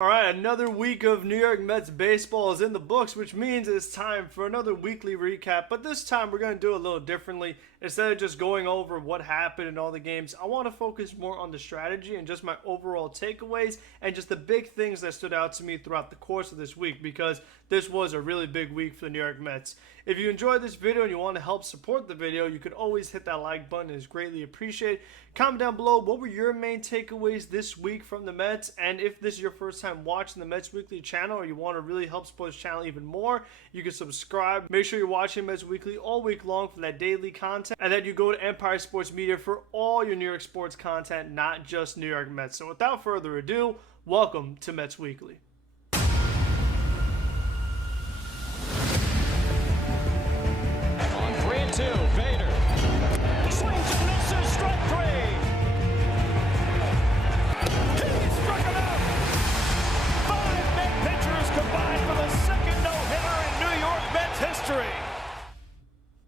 All right, another week of New York Mets baseball is in the books, which means it's time for another weekly recap. But this time we're going to do it a little differently. Instead of just going over what happened in all the games, I want to focus more on the strategy and just my overall takeaways and just the big things that stood out to me throughout the course of this week, because this was a really big week for the New York Mets. If you enjoyed this video and you want to help support the video, you could always hit that like button. It's greatly appreciated. Comment down below, what were your main takeaways this week from the Mets? And if this is your first time watching the Mets Weekly channel, or you want to really help support this channel even more, you can subscribe. Make sure you're watching Mets Weekly all week long for that daily content, and then you go to Empire Sports Media for all your New York sports content, not just New York Mets. So without further ado, welcome to Mets Weekly. On 3-2, Vader swings and misses, strike three. He struck him out. 5 Met pitchers combined for the second no-hitter in New York Mets history.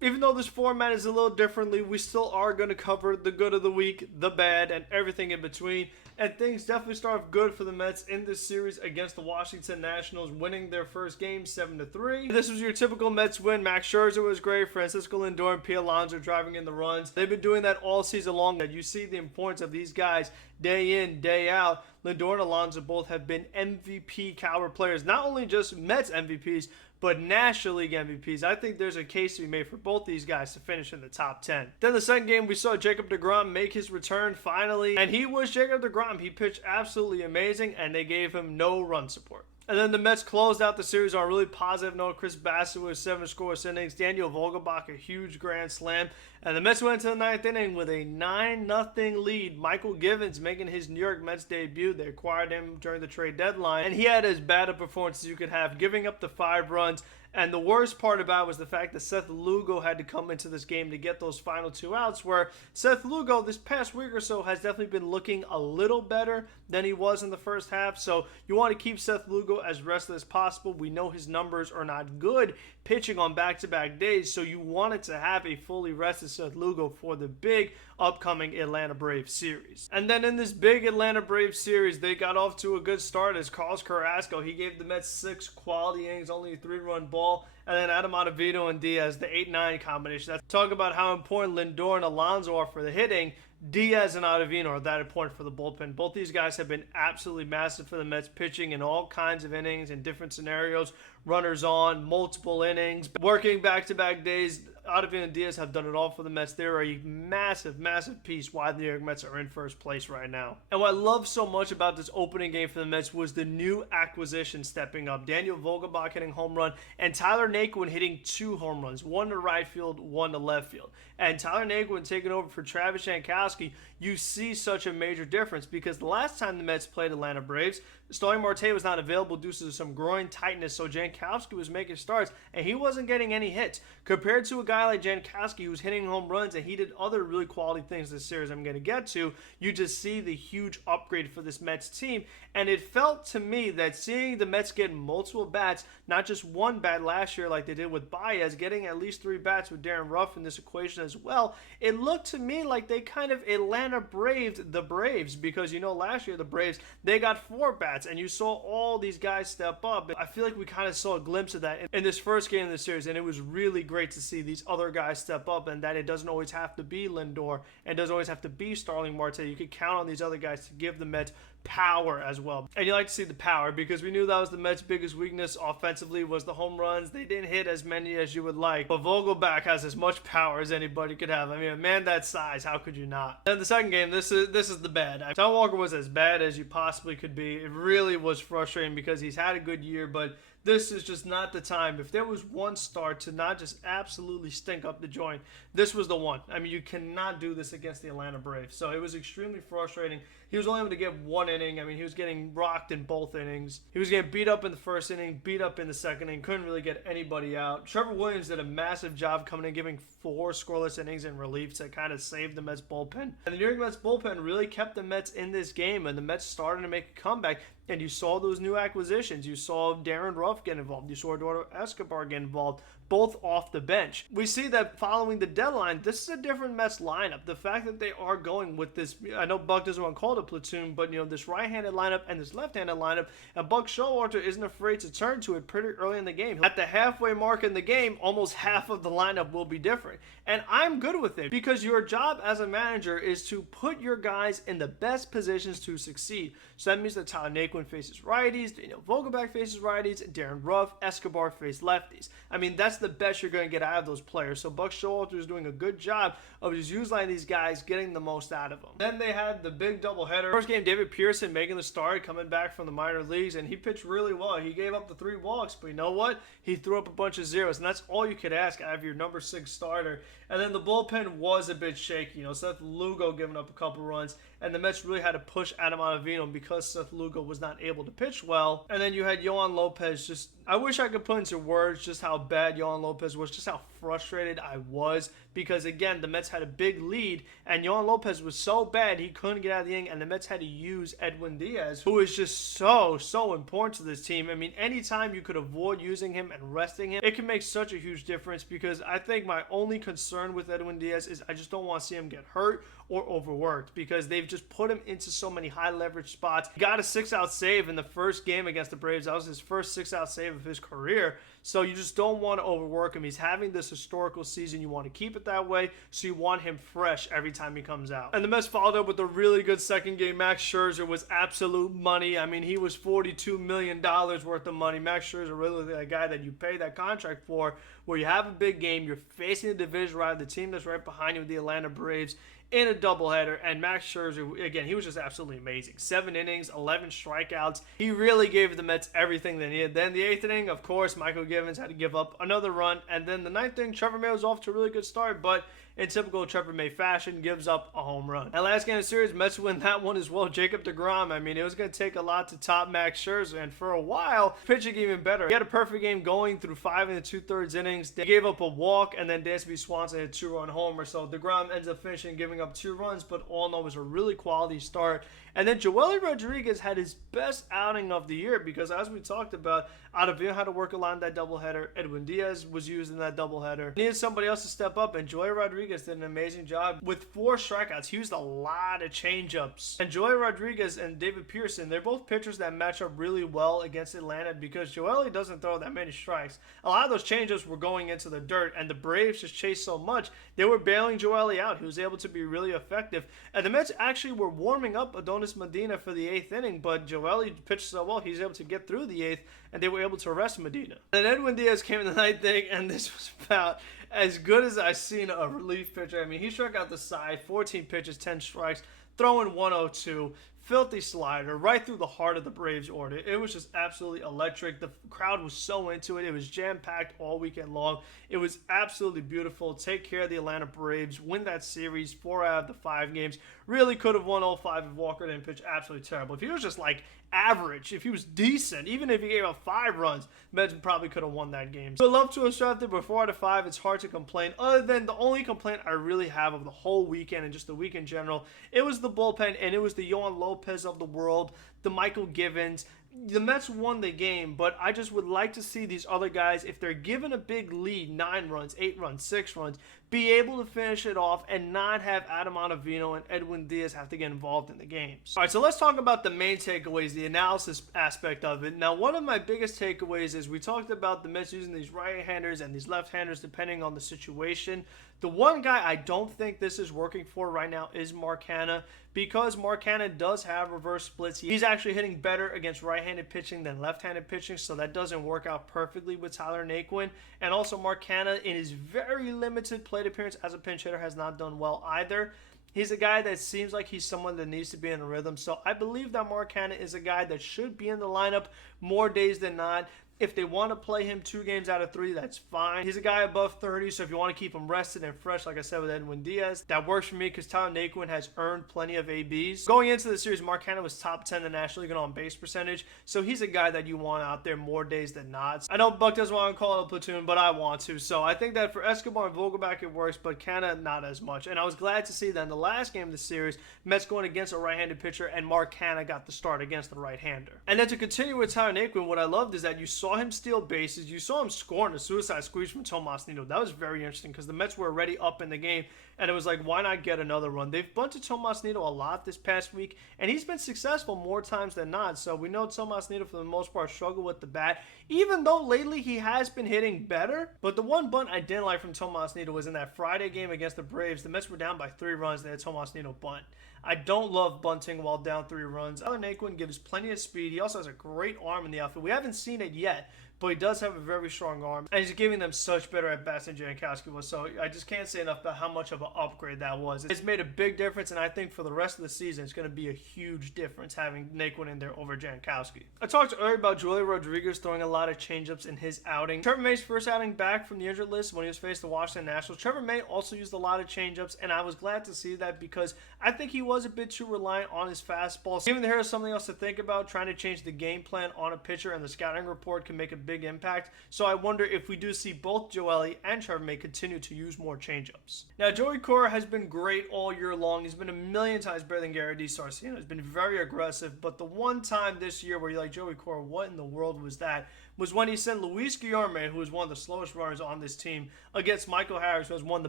Even though this format is a little differently, we still are going to cover the good of the week, the bad, and everything in between. And things definitely start off good for the Mets in this series against the Washington Nationals, winning their first game 7-3. This was your typical Mets win. Max Scherzer was great. Francisco Lindor and P. Alonso driving in the runs. They've been doing that all season long. You see the importance of these guys day in, day out. Lindor and Alonso both have been MVP caliber players. Not only just Mets MVPs, but National League MVPs. I think there's a case to be made for both these guys to finish in the top 10. Then the second game, we saw Jacob Degrom make his return finally. And he was Jacob Degrom. He pitched absolutely amazing, and they gave him no run support. And then the Mets closed out the series on a really positive note. Chris Bassett with 7 scoreless innings. Daniel Vogelbach, a huge grand slam. And the Mets went to the 9th inning with a 9-0 lead. Michael Gibbons making his New York Mets debut. They acquired him during the trade deadline. And he had as bad a performance as you could have, giving up the 5 runs. And the worst part about it was the fact that Seth Lugo had to come into this game to get those final 2 outs, where Seth Lugo this past week or so has definitely been looking a little better than he was in the first half. So you want to keep Seth Lugo as rested as possible. We know his numbers are not good pitching on back-to-back days, so you wanted to have a fully rested Seth Lugo for the big upcoming Atlanta Braves series. And then in this big Atlanta Braves series, they got off to a good start as Carlos Carrasco, he gave the Mets 6 quality innings, only a 3-run ball. And then Adam Acevedo and Diaz, the 8-9 combination. That's talk about how important Lindor and Alonso are for the hitting. Diaz and Acevedo are that important for the bullpen. Both these guys have been absolutely massive for the Mets, pitching in all kinds of innings in different scenarios. Runners on, multiple innings, working back-to-back days. Acevedo and Diaz have done it all for the Mets. They're a massive, massive piece why the New York Mets are in first place right now. And what I love so much about this opening game for the Mets was the new acquisition stepping up. Daniel Vogelbach hitting home run, and Tyler Naquin hitting 2 home runs, 1 to right field, 1 to left field. And Tyler Naquin taking over for Travis Jankowski, you see such a major difference, because the last time the Mets played Atlanta Braves, Starling Marte was not available due to some groin tightness, so Jankowski was making starts, and he wasn't getting any hits. Compared to a guy like Jankowski who's hitting home runs, and he did other really quality things this series I'm going to get to, you just see the huge upgrade for this Mets team. And it felt to me that seeing the Mets get multiple bats, not just one bat last year like they did with Baez, getting at least 3 bats with Darren Ruff in this equation as well, it looked to me like they kind of Atlanta braved the Braves, because you know last year the Braves, they got 4 bats and you saw all these guys step up. I feel like we kind of saw a glimpse of that in this first game of the series, and it was really great to see these other guys step up, and that it doesn't always have to be Lindor and doesn't always have to be Starling Marte. You could count on these other guys to give the Mets power as well. And you like to see the power, because we knew that was the Mets' biggest weakness offensively was the home runs. They didn't hit as many as you would like, but Vogelbach has as much power as anybody could have. I mean, a man that size, how could you not? Then the second game, this is the bad. Tom Walker was as bad as you possibly could be. It really was frustrating, because he's had a good year, but this is just not the time. If there was one start to not just absolutely stink up the joint, this was the one. I mean, you cannot do this against the Atlanta Braves. So it was extremely frustrating. He was only able to get 1 inning. I mean, he was getting rocked in both innings. He was getting beat up in the first inning, beat up in the second inning, couldn't really get anybody out. Trevor Williams did a massive job coming in, giving 4 scoreless innings in relief to kind of save the Mets bullpen. And the New York Mets bullpen really kept the Mets in this game, and the Mets started to make a comeback. And you saw those new acquisitions. You saw Darren Ruff get involved. You saw Eduardo Escobar get involved, both off the bench. We see that following the deadline, this is a different Mets lineup. The fact that they are going with this, I know Buck doesn't want to call it a platoon, but this right-handed lineup and this left-handed lineup, and Buck Showalter isn't afraid to turn to it pretty early in the game. At the halfway mark in the game, almost half of the lineup will be different. And I'm good with it, because your job as a manager is to put your guys in the best positions to succeed. So that means that Tyler Naquin faces righties, Daniel Vogelbach faces righties, Darren Ruff, Escobar face lefties. I mean, that's the best you're going to get out of those players. So Buck Showalter is doing a good job of just utilizing these guys, getting the most out of them. Then they had the big doubleheader. First game, David Pearson making the start, coming back from the minor leagues, and he pitched really well. He gave up the 3 walks, but you know what? He threw up a bunch of zeros, and that's all you could ask out of your number 6 starter. And then the bullpen was a bit shaky. Seth Lugo giving up a couple runs, and the Mets really had to push Adam Ottavino because Seth Lugo was not able to pitch well. And then you had Johan Lopez. I wish I could put into words just how bad Johan Lopez was, just how frustrated I was, because again, the Mets had a big lead, and Johan Lopez was so bad he couldn't get out of the inning, and the Mets had to use Edwin Diaz, who is just so important to this team. I mean, anytime you could avoid using him and resting him, it can make such a huge difference, because I think my only concern with Edwin Diaz is I just don't want to see him get hurt or overworked, because they've just put him into so many high leverage spots. He got a 6-out save in the first game against the Braves. That was his first 6-out save of his career. So you just don't want to overwork him. He's having this historical season. You want to keep it that way, so you want him fresh every time he comes out. And the Mets followed up with a really good second game. Max Scherzer was absolute money. I mean, he was $42 million worth of money. Max Scherzer really a guy that you pay that contract for, where you have a big game, you're facing the division rival, the team that's right behind you, the Atlanta Braves, in a doubleheader. And Max Scherzer, again, he was just absolutely amazing. 7 innings, 11 strikeouts. He really gave the Mets everything they needed. Then the 8th inning, of course, Michael Gibbons had to give up another run. And then the 9th inning, Trevor May was off to a really good start, but in typical Trevor May fashion, gives up a home run. And last game of the series, Mets win that one as well. Jacob Degrom, I mean, it was going to take a lot to top Max Scherzer, and for a while, pitching even better. He had a perfect game going through 5 2/3 innings. They gave up a walk, and then Dansby Swanson hit a 2-run homer, so Degrom ends up finishing giving up 2 runs, but all in all, it was a really quality start. And then Joely Rodriguez had his best outing of the year, because as we talked about, Ottavino had to work along that doubleheader. Edwin Diaz was used in that doubleheader. Needed somebody else to step up, and Joely Rodriguez did an amazing job with 4 strikeouts. He used a lot of changeups. And Joely Rodriguez and David Pearson, they're both pitchers that match up really well against Atlanta, because Joely doesn't throw that many strikes. A lot of those changeups were going into the dirt, and the Braves just chased so much, they were bailing Joely out. He was able to be really effective. And the Mets actually were warming up Adonis Medina for the 8th inning, but Joely pitched so well, he was able to get through the 8th, and they were able to arrest Medina. And Edwin Diaz came in the 9th inning, and this was about as good as I've seen a relief pitcher. I mean, he struck out the side, 14 pitches, 10 strikes, throwing 102. Filthy slider right through the heart of the Braves order. It was just absolutely electric. The crowd was so into it. It was jam-packed all weekend long. It was absolutely beautiful. Take care of the Atlanta Braves. Win that series 4 out of the 5 games. Really could have won all 5 if Walker didn't pitch absolutely terrible. If he was just like average, if he was decent, even if he gave up 5 runs, Mets probably could have won that game. So I'd love to have started there, but 4 out of 5, it's hard to complain. Other than the only complaint I really have of the whole weekend and just the week in general, it was the bullpen, and it was the Johan Lopez of the world, the Michael Gibbons. The Mets won the game, but I just would like to see these other guys, if they're given a big lead, 9 runs, 8 runs, 6 runs, be able to finish it off and not have Adam Ottavino and Edwin Diaz have to get involved in the games. All right, so let's talk about the main takeaways, the analysis aspect of it. Now, one of my biggest takeaways is we talked about the Mets using these right-handers and these left-handers depending on the situation. The one guy I don't think this is working for right now is Mark Hanna, because Mark Hanna does have reverse splits. He's actually hitting better against right-handed pitching than left-handed pitching, so that doesn't work out perfectly with Tyler Naquin. And also Mark Hanna, in his very limited plate appearance as a pinch hitter, has not done well either. He's a guy that seems like he's someone that needs to be in a rhythm. So I believe that Mark Hanna is a guy that should be in the lineup more days than not. If they want to play him 2 games out of 3, that's fine. He's a guy above 30, so if you want to keep him rested and fresh, like I said with Edwin Diaz, that works for me because Tyler Naquin has earned plenty of ABs. Going into the series, Mark Canha was top 10 in the National League in on-base percentage, so he's a guy that you want out there more days than not. I know Buck doesn't want to call it a platoon, but I want to, so I think that for Escobar and Vogelbach it works, but Canha not as much. And I was glad to see that in the last game of the series, Mets going against a right-handed pitcher, and Mark Canha got the start against the right-hander. And then to continue with Tyler Naquin, what I loved is that you saw him steal bases, you saw him scoring a suicide squeeze from Tomas Nido. That was very interesting because the Mets were already up in the game, and it was like, why not get another run? They've bunted Tomas Nido a lot this past week, and he's been successful more times than not. So we know Tomas Nido, for the most part, struggled with the bat, even though lately he has been hitting better. But the one bunt I didn't like from Tomas Nido was in that Friday game against the Braves. The Mets were down by 3 runs. They had Tomas Nido bunt. I don't love bunting while down 3 runs. Tyler Naquin gives plenty of speed. He also has a great arm in the outfield. We haven't seen it yet, but he does have a very strong arm, and he's giving them such better at-bats than Jankowski was, so I just can't say enough about how much of an upgrade that was. It's made a big difference, and I think for the rest of the season, it's going to be a huge difference having Naquin in there over Jankowski. I talked earlier about Joely Rodriguez throwing a lot of changeups in his outing. Trevor May's first outing back from the injured list when he was faced the Washington Nationals. Trevor May also used a lot of changeups, and I was glad to see that because I think he was a bit too reliant on his fastball. So even there is something else to think about, trying to change the game plan on a pitcher, and the scouting report can make a big impact. So I wonder if we do see both Joely and Trevor May continue to use more changeups. Now, Joey Cora has been great all year long. He's been a million times better than Gary DiSarcino. He's been very aggressive, but the one time this year where you're like, Joey Cora, what in the world was that? Was when he sent Luis Guillorme, who was one of the slowest runners on this team, against Michael Harris, who has one of the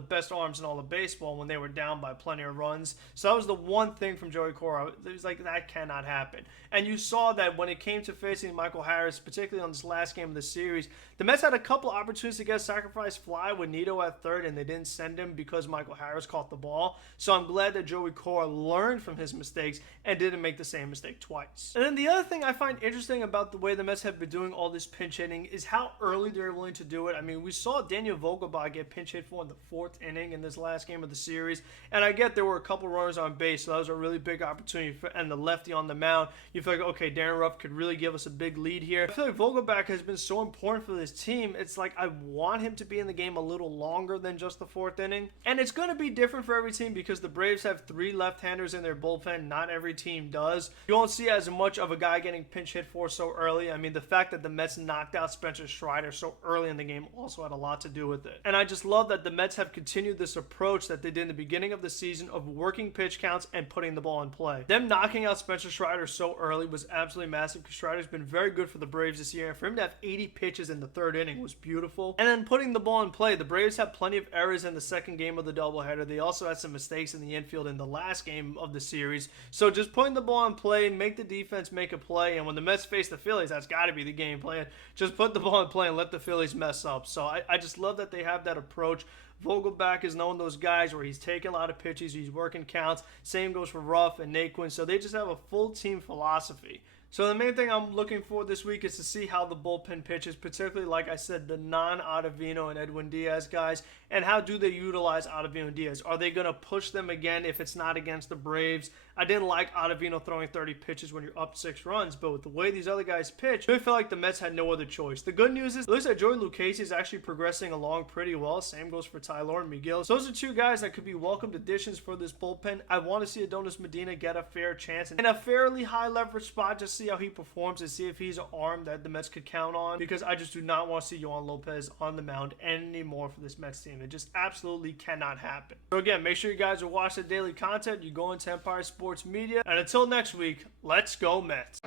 best arms in all of baseball, when they were down by plenty of runs. So that was the one thing from Joey Cora. It was like, that cannot happen. And you saw that when it came to facing Michael Harris, particularly on this last game of the series, the Mets had a couple opportunities to get a sacrifice fly with Nido at third, and they didn't send him because Michael Harris caught the ball. So I'm glad that Joey Cora learned from his mistakes and didn't make the same mistake twice. And then the other thing I find interesting about the way the Mets have been doing all this pinch hitting is how early they're willing to do it. I mean, we saw Daniel Vogelbach get pinch hit for in the 4th inning in this last game of the series, and I get there were a couple runners on base, so that was a really big opportunity for, and the lefty on the mound, you feel like, okay, Darren Ruff could really give us a big lead here. I feel like Vogelbach has been so important for this team. It's like I want him to be in the game a little longer than just the 4th inning, and it's going to be different for every team because the Braves have 3 left-handers in their bullpen. Not every team does. You won't see as much of a guy getting pinch hit for so early. I mean, the fact that the Mets knocked out Spencer Strider so early in the game also had a lot to do with it. And I just love that the Mets have continued this approach that they did in the beginning of the season of working pitch counts and putting the ball in play. Them knocking out Spencer Strider so early was absolutely massive because Strider's been very good for the Braves this year, and for him to have 80 pitches in the 3rd inning was beautiful. And then putting the ball in play, the Braves had plenty of errors in the 2nd game of the doubleheader. They also had some mistakes in the infield in the last game of the series. So just putting the ball in play, make the defense make a play, and when the Mets face the Phillies, that's got to be the game plan. Just put the ball in play and let the Phillies mess up. So I just love that they have that approach. Vogelbach is knowing those guys where he's taking a lot of pitches, he's working counts. Same goes for Ruff and Naquin. So they just have a full team philosophy. So the main thing I'm looking for this week is to see how the bullpen pitches, particularly, like I said, the non-Acevedo and Edwin Diaz guys, and how do they utilize Acevedo and Diaz? Are they going to push them again if it's not against the Braves? I didn't like Acevedo throwing 30 pitches when you're up 6 runs, but with the way these other guys pitch, I feel like the Mets had no other choice. The good news is, it looks like Joey Lucchesi is actually progressing along pretty well. Same goes for Tyler and Miguel. So those are 2 guys that could be welcomed additions for this bullpen. I want to see Adonis Medina get a fair chance in a fairly high leverage spot, just see how he performs and see if he's an arm that the Mets could count on, because I just do not want to see Johan Lopez on the mound anymore for this Mets team. It just absolutely cannot happen. So again, make sure you guys are watching the daily content. You go into Empire Sports Media, and until next week, let's go Mets.